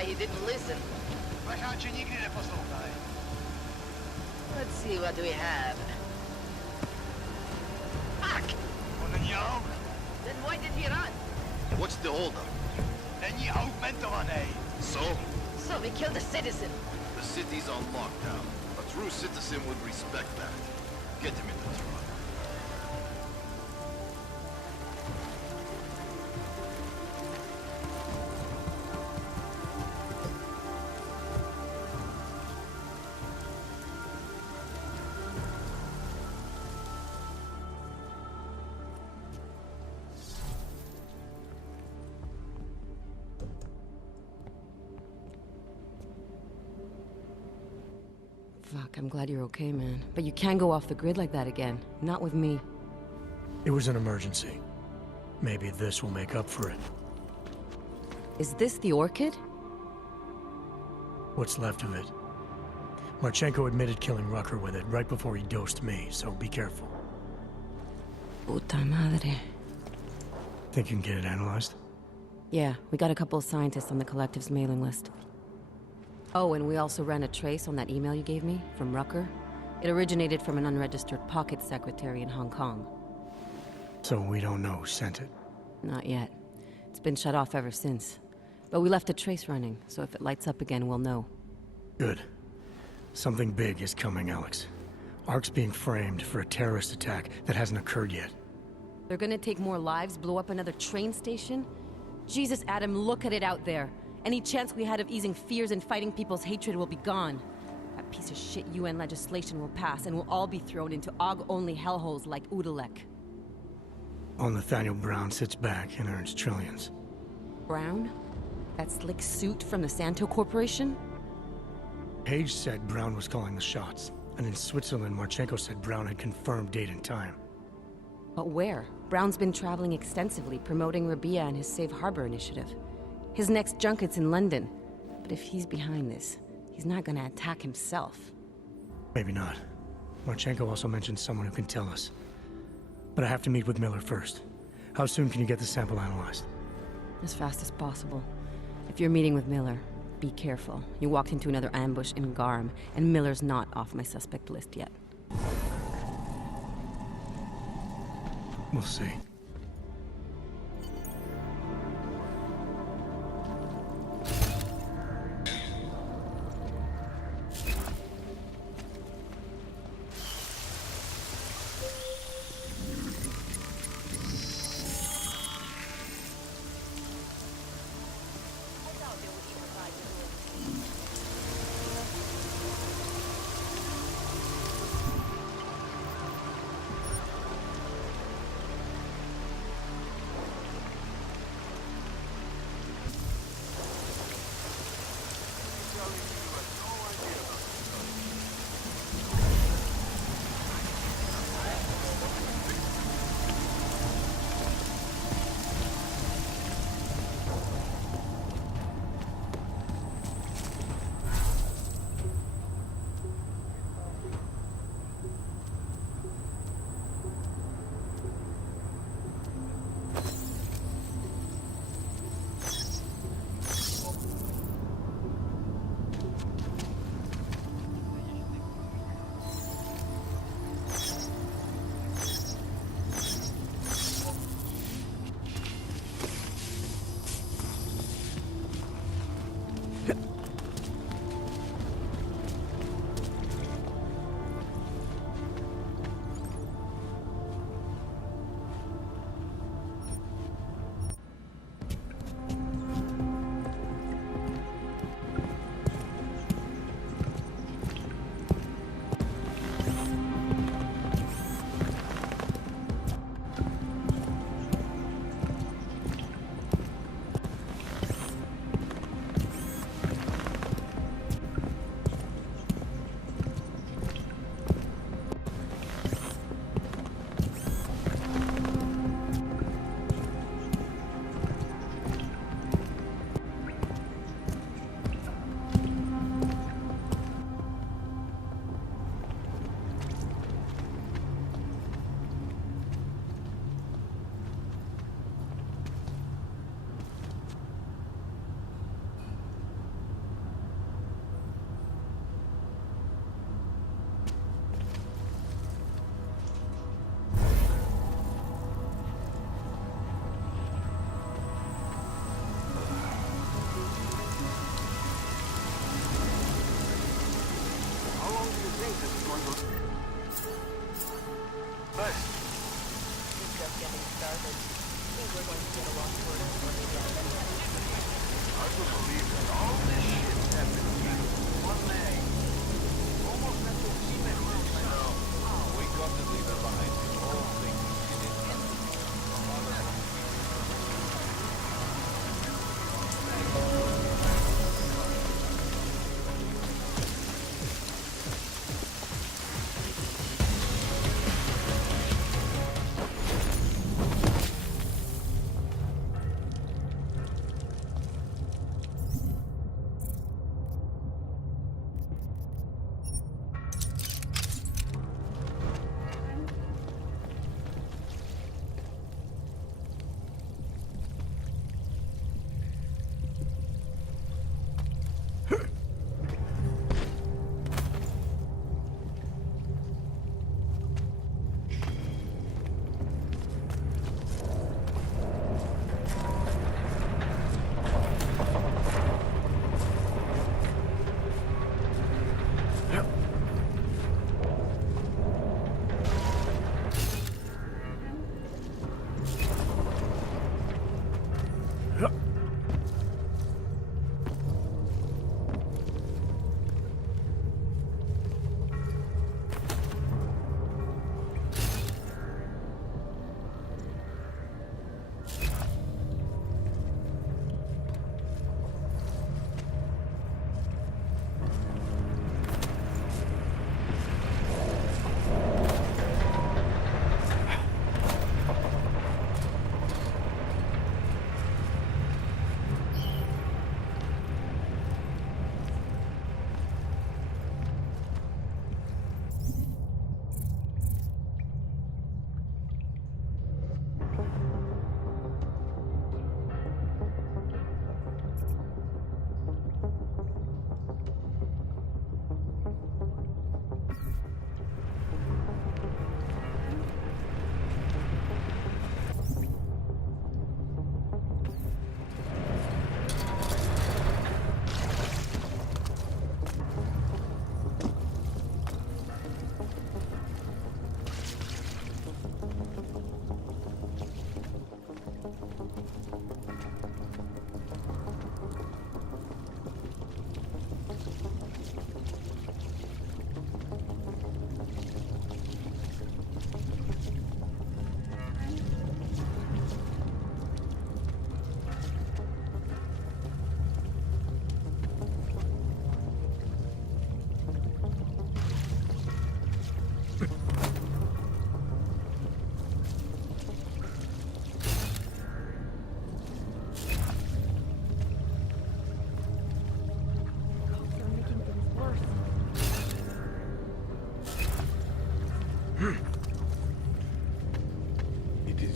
why he didn't listen. Let's see what we have. Fuck! Then why did he run? What's the holdup? So? So we killed a citizen. The city's on lockdown. A true citizen would respect that. Get him in the truck. Fuck, I'm glad you're okay, man. But you can't go off the grid like that again. Not with me. It was an emergency. Maybe this will make up for it. Is this the orchid? What's left of it. Marchenko admitted killing Rucker with it right before he dosed me, so be careful. Puta madre. Think you can get it analyzed? Yeah, we got a couple of scientists on the collective's mailing list. Oh, and we also ran a trace on that email you gave me, from Rucker. It originated from an unregistered pocket secretary in Hong Kong. So we don't know who sent it? Not yet. It's been shut off ever since. But we left a trace running, so if it lights up again, we'll know. Good. Something big is coming, Alex. Ark's being framed for a terrorist attack that hasn't occurred yet. They're gonna take more lives, blow up another train station? Jesus, Adam, look at it out there. Any chance we had of easing fears and fighting people's hatred will be gone. That piece of shit UN legislation will pass, and we'll all be thrown into Aug-only hellholes like Udalek. All Nathaniel Brown sits back and earns trillions. Brown? That slick suit from the Santo Corporation? Page said Brown was calling the shots, and in Switzerland, Marchenko said Brown had confirmed date and time. But where? Brown's been traveling extensively, promoting Rabia and his Safe Harbor initiative. His next junket's in London. But if he's behind this, he's not gonna attack himself. Maybe not. Marchenko also mentioned someone who can tell us. But I have to meet with Miller first. How soon can you get the sample analyzed? As fast as possible. If you're meeting with Miller, be careful. You walked into another ambush in Garm, and Miller's not off my suspect list yet. We'll see. think this is going to... But... We're just getting started. I think we're going to get a lot worse before we get there. Hard to believe that all this shit happened here. One day. Almost M14 months ago. We got the leader behind the whole thing.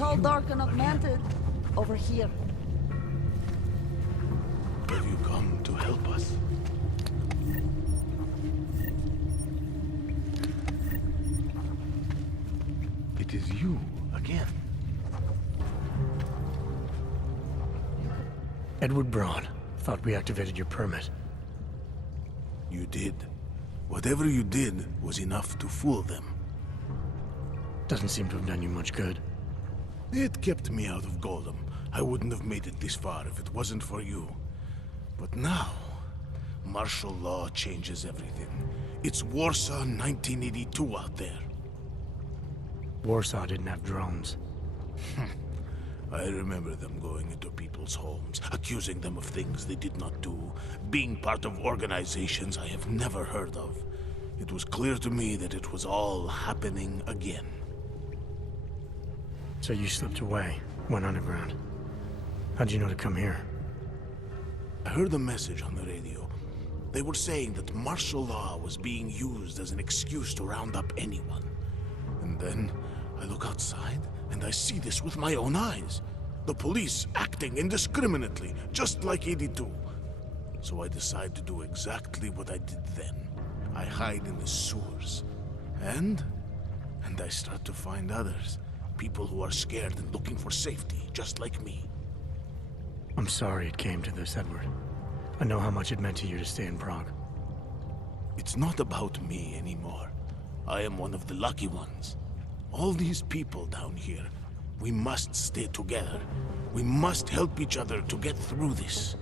All dark and augmented. Over here. Have you come to help us? It is you again. Edward Braun. Thought we activated your permit. You did. Whatever you did was enough to fool them. Doesn't seem to have done you much good. It kept me out of Golem. I wouldn't have made it this far if it wasn't for you. But now, martial law changes everything. It's Warsaw 1982 out there. Warsaw didn't have drones. I remember them going into people's homes, accusing them of things they did not do, being part of organizations I have never heard of. It was clear to me that it was all happening again. So you slipped away, went underground. How'd you know to come here? I heard a message on the radio. They were saying that martial law was being used as an excuse to round up anyone. And then I look outside and I see this with my own eyes. The police acting indiscriminately, just like 82. So I decide to do exactly what I did then. I hide in the sewers. And I start to find others. People who are scared and looking for safety, just like me. I'm sorry it came to this, Edward. I know how much it meant to you to stay in Prague. It's not about me anymore. I am one of the lucky ones. All these people down here, we must stay together. We must help each other to get through this.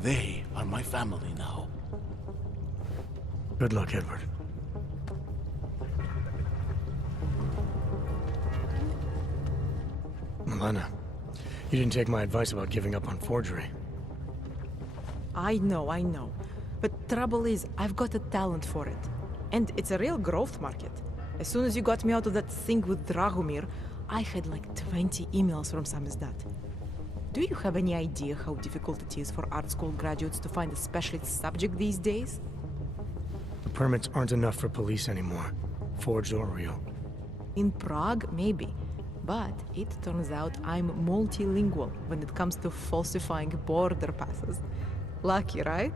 They are my family now. Good luck, Edward. Milena, you didn't take my advice about giving up on forgery. I know. But trouble is, I've got a talent for it. And it's a real growth market. As soon as you got me out of that thing with Dragomir, I had like 20 emails from Samizdat. Do you have any idea how difficult it is for art school graduates to find a specialist subject these days? The permits aren't enough for police anymore, forged or real. In Prague, maybe. But it turns out I'm multilingual when it comes to falsifying border passes. Lucky, right?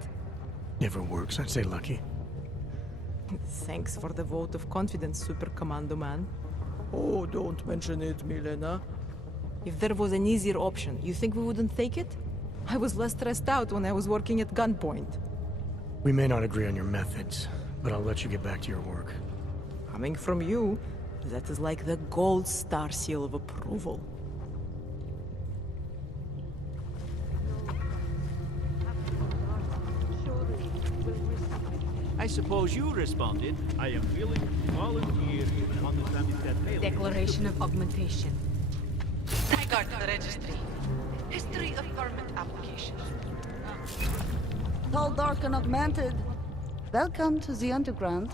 Never works, I'd say lucky. Thanks for the vote of confidence, Super Commando Man. Oh, don't mention it, Milena. If there was an easier option, you think we wouldn't take it? I was less stressed out when I was working at gunpoint. We may not agree on your methods, but I'll let you get back to your work. Coming from you, that is like the gold star seal of approval. I suppose you responded. I am willing to volunteer on the Samizdat mailing. Declaration of augmentation. Regard the registry. History of permit applications. Tall, dark, and augmented. Welcome to the underground.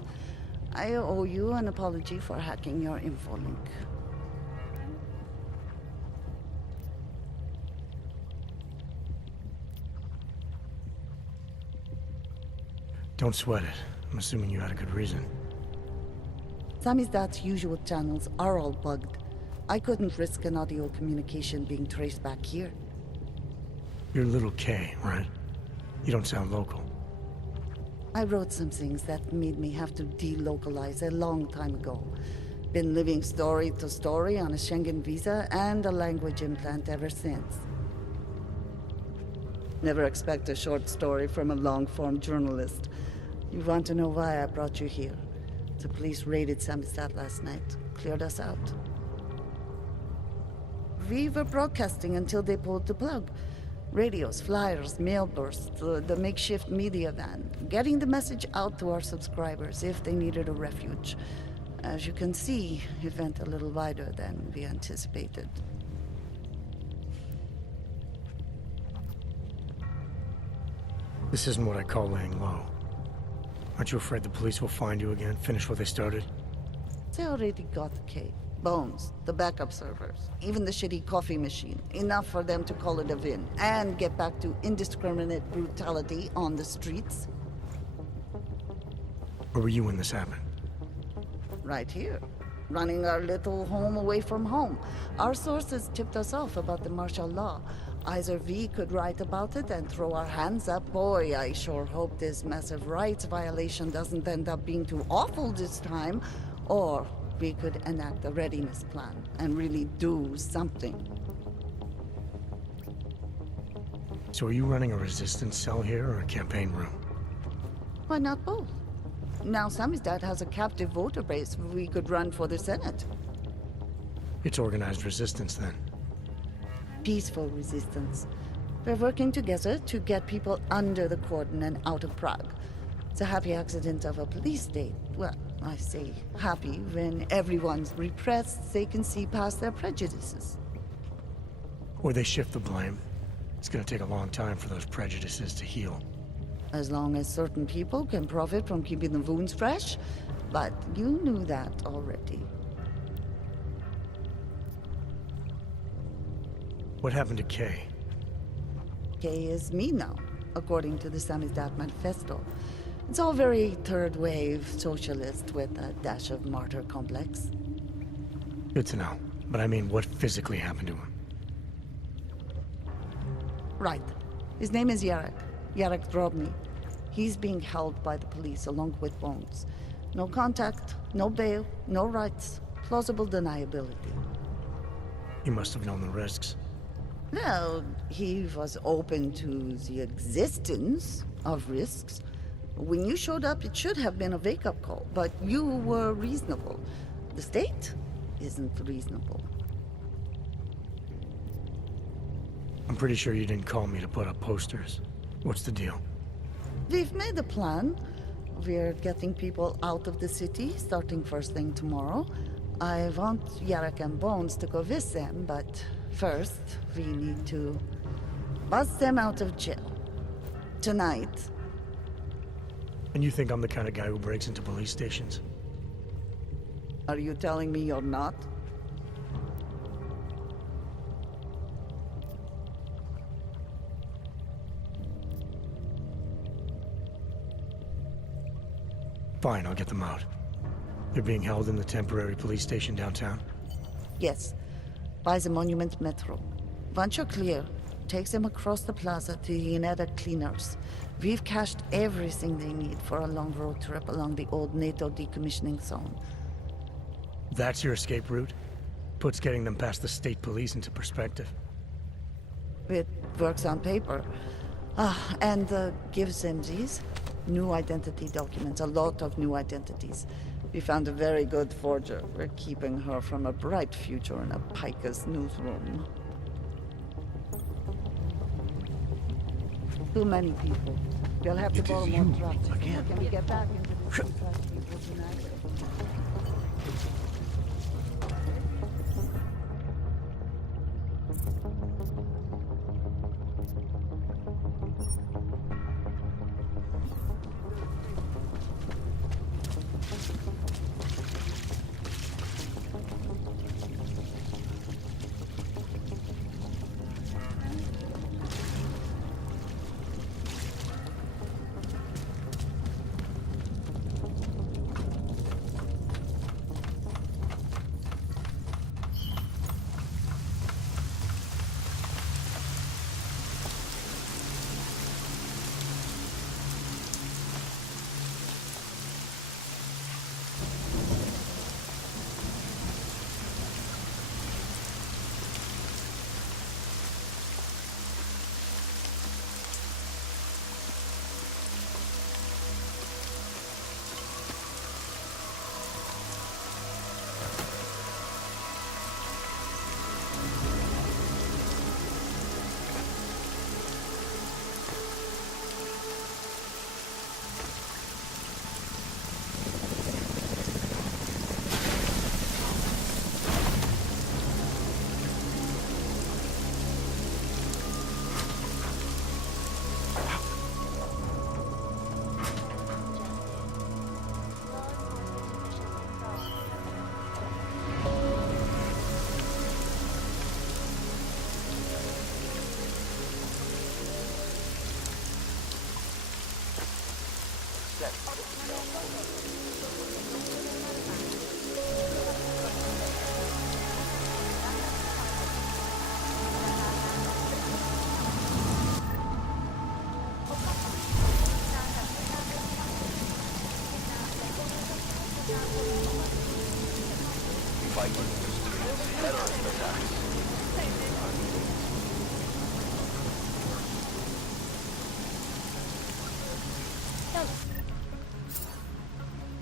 I owe you an apology for hacking your info link. Don't sweat it. I'm assuming you had a good reason. Samizdat's usual channels are all bugged. I couldn't risk an audio communication being traced back here. You're Little K, right? You don't sound local. I wrote some things that made me have to delocalize a long time ago. Been living story to story on a Schengen visa and a language implant ever since. Never expect a short story from a long-form journalist. You want to know why I brought you here? The police raided Samizdat last night. Cleared us out. We were broadcasting until they pulled the plug. Radios, flyers, mail bursts, the makeshift media van. Getting the message out to our subscribers if they needed a refuge. As you can see, it went a little wider than we anticipated. This isn't what I call laying low. Aren't you afraid the police will find you again, finish what they started? They already got the K. Bones, the backup servers, even the shitty coffee machine. Enough for them to call it a win and get back to indiscriminate brutality on the streets. Where were you when this happened? Right here. Running our little home away from home. Our sources tipped us off about the martial law. Either we could write about it and throw our hands up. Boy, I sure hope this massive rights violation doesn't end up being too awful this time. Or we could enact a readiness plan and really do something. So are you running a resistance cell here or a campaign room? Why not both? Now Samizdat has a captive voter base. We could run for the Senate. It's organized resistance then. Peaceful resistance. We're working together to get people under the cordon and out of Prague. It's a happy accident of a police state. Well, I say happy when everyone's repressed, they can see past their prejudices. Or they shift the blame. It's gonna take a long time for those prejudices to heal. As long as certain people can profit from keeping the wounds fresh. But you knew that already. What happened to Kay? Kay is me now, according to the Samizdat Manifesto. It's all very third-wave socialist with a dash of martyr complex. Good to know. But I mean, what physically happened to him? Right. His name is Yarek. Yarek Drobny. He's being held by the police along with Bones. No contact, no bail, no rights. Plausible deniability. He must have known the risks. Well, he was open to the existence of risks. When you showed up, it should have been a wake-up call, but you were reasonable. The state isn't reasonable. I'm pretty sure you didn't call me to put up posters. What's the deal? We've made a plan. We're getting people out of the city, starting first thing tomorrow. I want Yarek and Bones to go with them, but first, we need to bust them out of jail. Tonight. And you think I'm the kind of guy who breaks into police stations? Are you telling me you're not? Fine, I'll get them out. They're being held in the temporary police station downtown? Yes. By the Monument Metro. Once you're clear, take them across the plaza to the United Cleaners. We've cached everything they need for a long road trip along the old NATO decommissioning zone. That's your escape route? Puts getting them past the state police into perspective. It works on paper. And gives them these new identity documents, a lot of new identities. We found a very good forger. We're keeping her from a bright future in a Pika's newsroom. Too many people. We'll have to borrow more trucks. Again. Can we get back into the contract people tonight?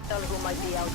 Tell who might be out.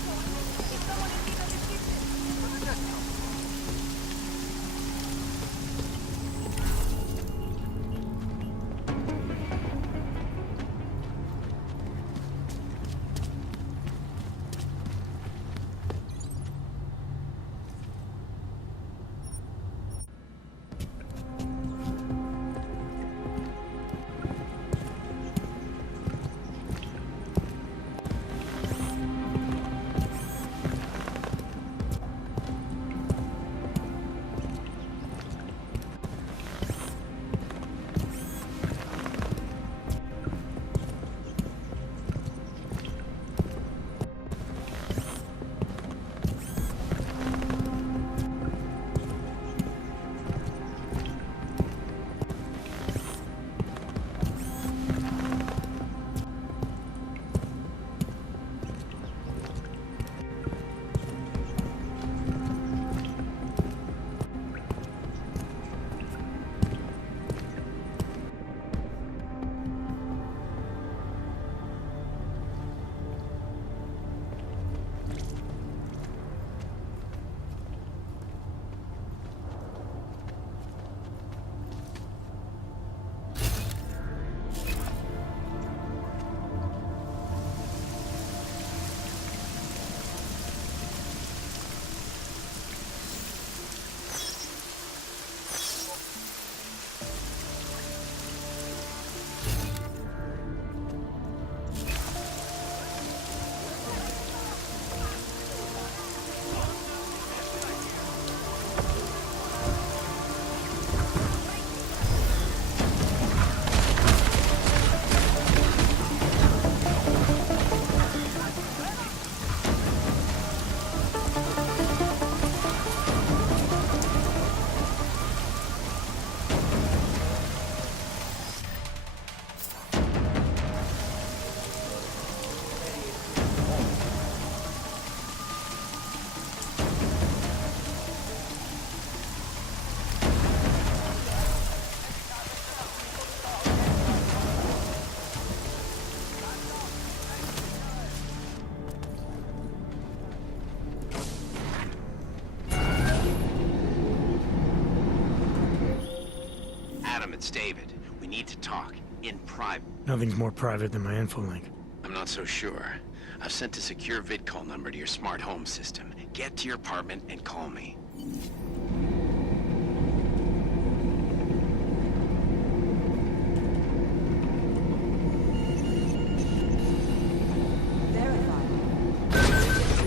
It's David. We need to talk. In private. Nothing's more private than my info link. I'm not so sure. I've sent a secure vid call number to your smart home system. Get to your apartment and call me.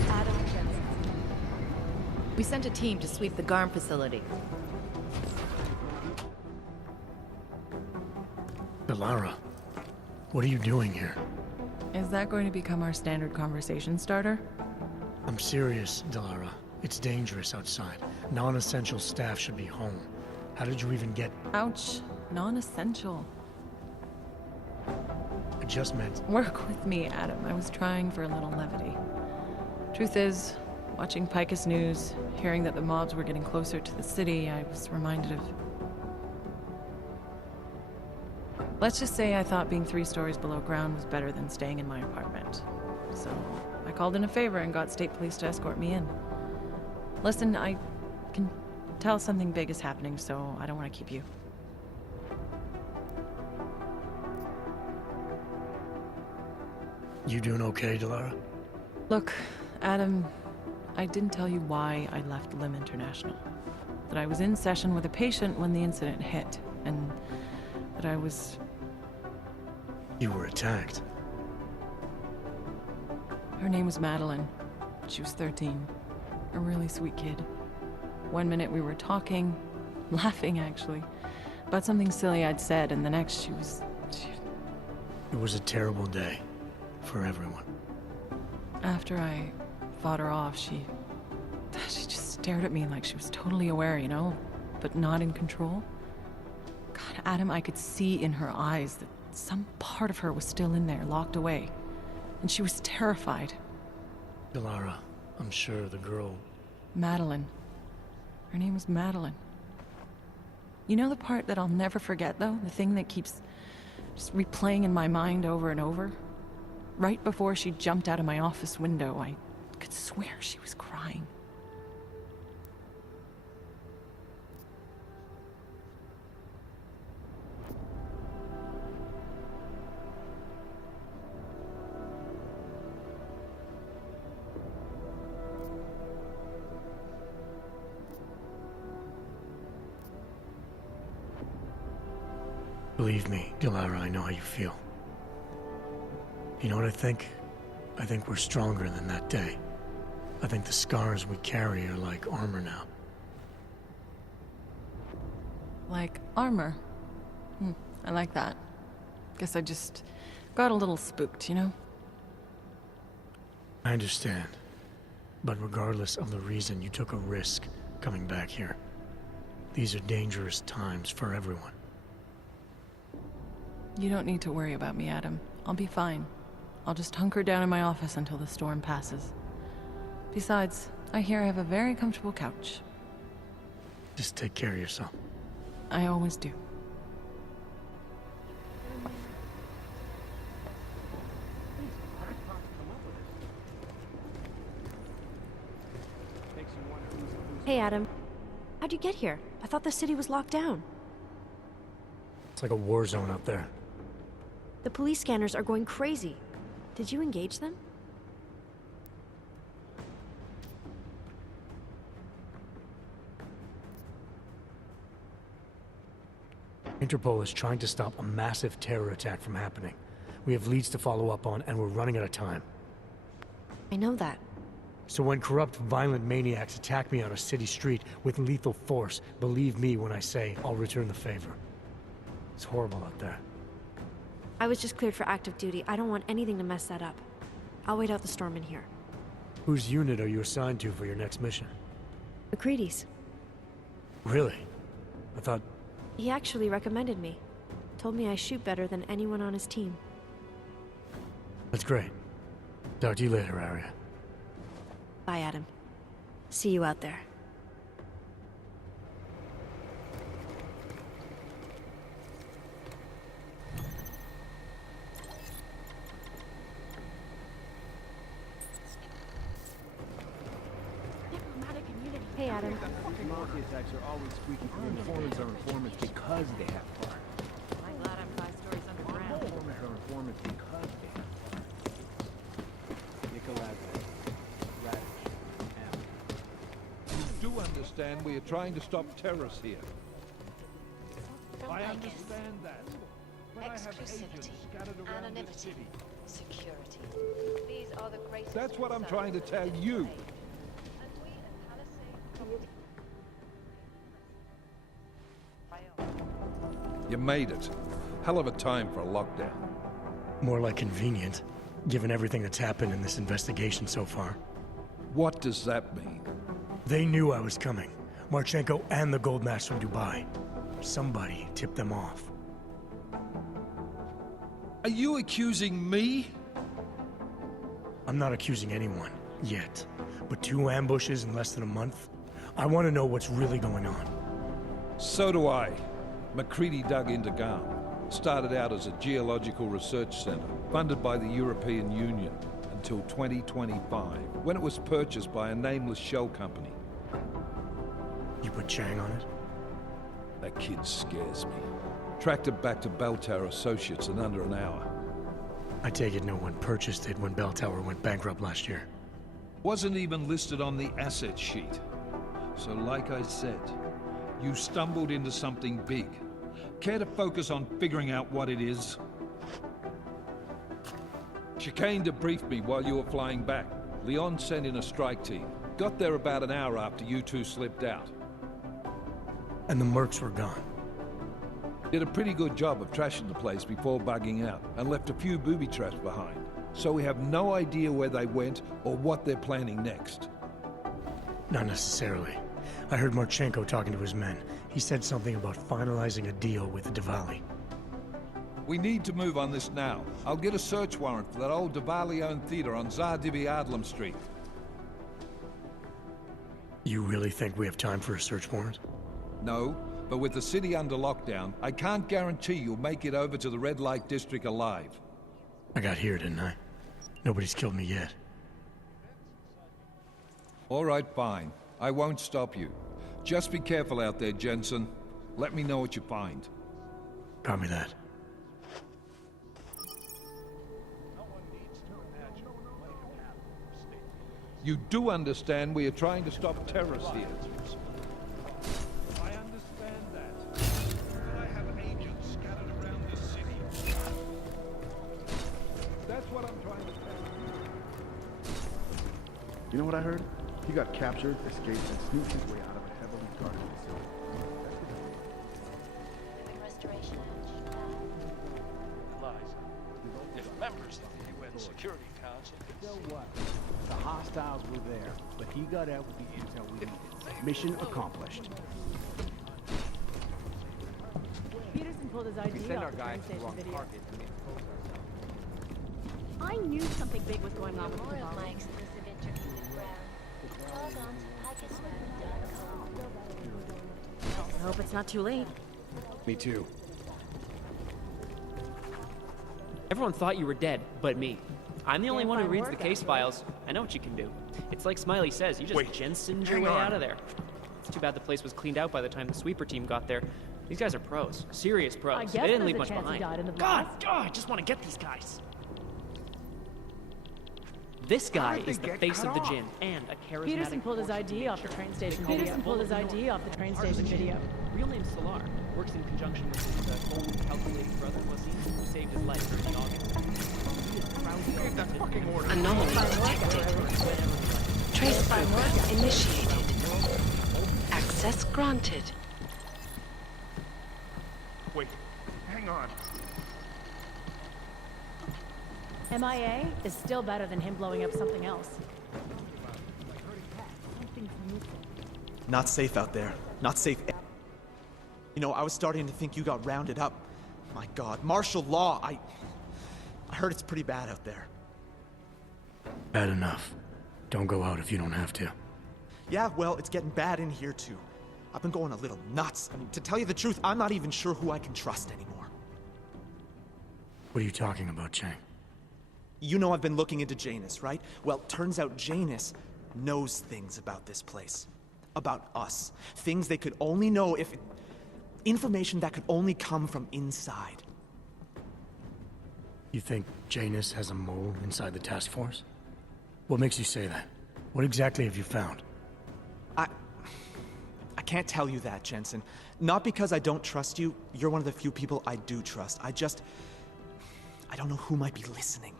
Adam Jensen. We sent a team to sweep the GARM facility. Delara, what are you doing here? Is that going to become our standard conversation starter? I'm serious, Delara. It's dangerous outside. Non-essential staff should be home. How did you even get... Ouch. Non-essential. I just meant... Work with me, Adam. I was trying for a little levity. Truth is, watching Picus News, hearing that the mobs were getting closer to the city, I was reminded of... Let's just say I thought being 3 stories below ground was better than staying in my apartment. So, I called in a favor and got state police to escort me in. Listen, I can tell something big is happening, so I don't want to keep you. You doing okay, Delara? Look, Adam, I didn't tell you why I left Lim International. That I was in session with a patient when the incident hit, and that I was... You were attacked. Her name was Madeline. She was 13. A really sweet kid. One minute we were talking, laughing actually, about something silly I'd said, and the next she was... It was a terrible day. For everyone. After I fought her off, she just stared at me like she was totally aware, you know, but not in control. God, Adam, I could see in her eyes that some part of her was still in there, locked away. And she was terrified. Delara, I'm sure the girl... Madeline. Her name was Madeline. You know the part that I'll never forget, though? The thing that keeps just replaying in my mind over and over? Right before she jumped out of my office window, I could swear she was crying. Believe me, Delara, I know how you feel. You know what I think? I think we're stronger than that day. I think the scars we carry are like armor now. Like armor? I like that. Guess I just got a little spooked, you know? I understand. But regardless of the reason, you took a risk coming back here. These are dangerous times for everyone. You don't need to worry about me, Adam. I'll be fine. I'll just hunker down in my office until the storm passes. Besides, I hear I have a very comfortable couch. Just take care of yourself. I always do. Hey, Adam. How'd you get here? I thought the city was locked down. It's like a war zone out there. The police scanners are going crazy. Did you engage them? Interpol is trying to stop a massive terror attack from happening. We have leads to follow up on, and we're running out of time. I know that. So when corrupt, violent maniacs attack me on a city street with lethal force, believe me when I say I'll return the favor. It's horrible out there. I was just cleared for active duty. I don't want anything to mess that up. I'll wait out the storm in here. Whose unit are you assigned to for your next mission? McCready's. Really? I thought... He actually recommended me. Told me I shoot better than anyone on his team. That's great. Talk to you later, Arya. Bye, Adam. See you out there. Hey, Adam. Market attacks are always squeaky clean. Informants are informants because they have power. understand we are trying to stop terrorists here. I understand that. But I have agents scattered around the city. Security. These are the greatest. That's what I'm trying to tell you. You made it. Hell of a time for a lockdown. More like convenient, given everything that's happened in this investigation so far. What does that mean? They knew I was coming. Marchenko and the gold mask from Dubai. Somebody tipped them off. Are you accusing me? I'm not accusing anyone, yet. But 2 ambushes in less than a month? I want to know what's really going on. So do I. MacCready dug into Garm. Started out as a geological research center, funded by the European Union, until 2025, when it was purchased by a nameless shell company. You put Chang on it? That kid scares me. Tracked it back to Bell Tower Associates in under an hour. I take it no one purchased it when Bell Tower went bankrupt last year. Wasn't even listed on the asset sheet. So like I said, you stumbled into something big. Care to focus on figuring out what it is? Chicane debriefed me while you were flying back. Leon sent in a strike team. Got there about an hour after you two slipped out. And the mercs were gone. Did a pretty good job of trashing the place before bugging out, and left a few booby traps behind. So we have no idea where they went or what they're planning next. Not necessarily. I heard Marchenko talking to his men. He said something about finalizing a deal with Diwali. We need to move on this now. I'll get a search warrant for that old Diwali-owned theater on Zardivi Adlam Street. You really think we have time for a search warrant? No, but with the city under lockdown, I can't guarantee you'll make it over to the Red Light District alive. I got here, didn't I? Nobody's killed me yet. All right, fine. I won't stop you. Just be careful out there, Jensen. Let me know what you find. Copy that. You do understand we are trying to stop terrorists here. I understand that. But I have agents scattered around the city. That's what I'm trying to tell you. You know what I heard? He got captured, escaped, and sneaked his way out of a heavily guarded facility. Restoration Lies. If members of the UN Security Council... So what? The hostiles were there, but he got out with the intel we needed. Mission accomplished. Peterson pulled his ID We send off our the guys train to the station wrong video. target and we expose ourselves. I knew something big was going on with More of Dubai. my exclusive interview with Brown. Log on to pocketswap.com. I hope it's not too late. Me too. Everyone thought you were dead, but me. I'm the only one who fine reads the work case out files. I know what you can do. It's like Smiley says, you just Jensened your way out of there. It's too bad the place was cleaned out by the time the sweeper team got there. These guys are pros. Serious pros. I guess They didn't there's leave a much chance he behind. died in the God, blast. I just want to get these guys. This guy is the face of the gin and a charismatic Peterson pulled his force of ID off the nature. train station They call video. him Pulled his Bull of the ID North. off the train Part of the station gin. video. Real name's Solar. Works in conjunction with his old calculating brother, was he? Who saved his life during the August. Anomaly detected. Trace program initiated. Access granted. Wait, hang on. MIA is still better than him blowing up something else. Something's missing. Not safe out there. Not safe. You know, I was starting to think you got rounded up. My God, martial law. I heard it's pretty bad out there. Bad enough. Don't go out if you don't have to. Yeah, well, it's getting bad in here too. I've been going a little nuts. I mean, to tell you the truth, I'm not even sure who I can trust anymore. What are you talking about, Chang? You know I've been looking into Janus, right? Well, turns out Janus knows things about this place. About us. Things they could only know if... Information that could only come from inside. You think Janus has a mole inside the task force? What makes you say that? What exactly have you found? can't tell you that, Jensen. Not because I don't trust you. You're one of the few people I do trust. I don't know who might be listening.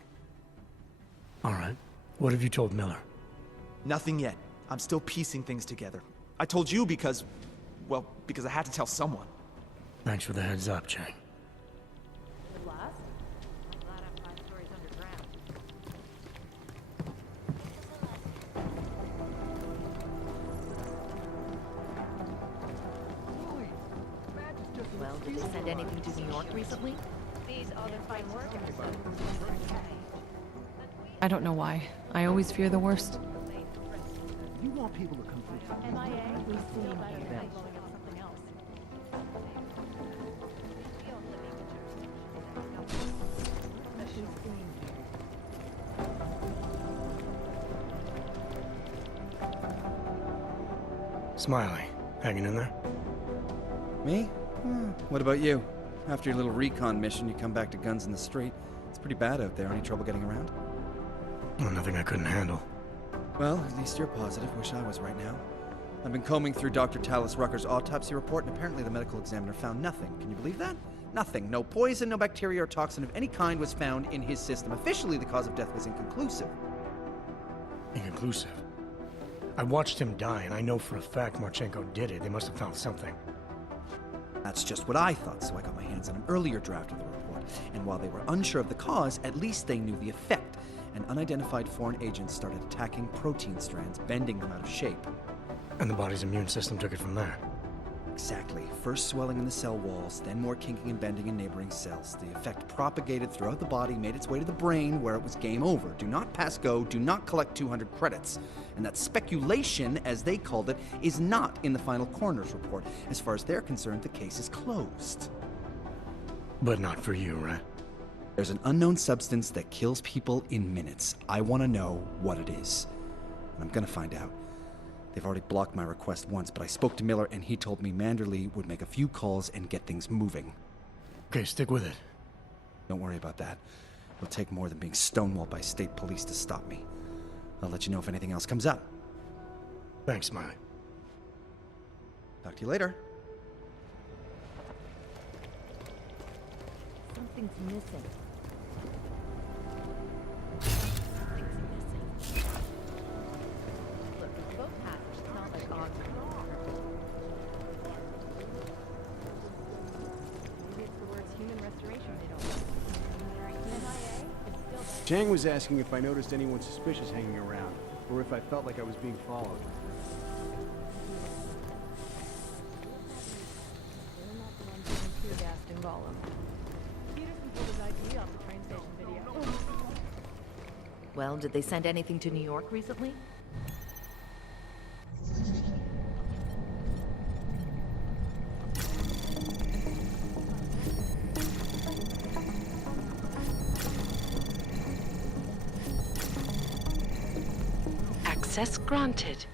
All right. What have you told Miller? Nothing yet. I'm still piecing things together. I told you because I had to tell someone. Thanks for the heads up, Chang. Well, did they send anything to New York recently? These are the fine workers. I don't know why. I always fear the worst. You want people to come through. MIA? We've seen Them. them. Something else. Smiley, hanging in there? Me? What about you? After your little recon mission, you come back to guns in the street. It's pretty bad out there. Any trouble getting around? Oh, nothing I couldn't handle. Well, at least you're positive. Wish I was right now. I've been combing through Dr. Talis Rucker's autopsy report, and apparently the medical examiner found nothing. Can you believe that? Nothing. No poison, no bacteria or toxin of any kind was found in his system. Officially, the cause of death was inconclusive. Inconclusive? I watched him die, and I know for a fact Marchenko did it. They must have found something. That's just what I thought, so I got my hands on an earlier draft of the report. And while they were unsure of the cause, at least they knew the effect. An unidentified foreign agent started attacking protein strands, bending them out of shape. And the body's immune system took it from there. Exactly. First swelling in the cell walls, then more kinking and bending in neighboring cells. The effect propagated throughout the body, made its way to the brain, where it was game over. Do not pass go, do not collect 200 credits. And that speculation, as they called it, is not in the final coroner's report. As far as they're concerned, the case is closed. But not for you, right? There's an unknown substance that kills people in minutes. I want to know what it is. And I'm gonna find out. They've already blocked my request once, but I spoke to Miller and he told me Manderley would make a few calls and get things moving. Okay, stick with it. Don't worry about that. It'll take more than being stonewalled by state police to stop me. I'll let you know if anything else comes up. Thanks, Smiley. Talk to you later. Something's missing. Chang was asking if I noticed anyone suspicious hanging around, or if I felt like I was being followed. Well, did they send anything to New York recently? Access granted.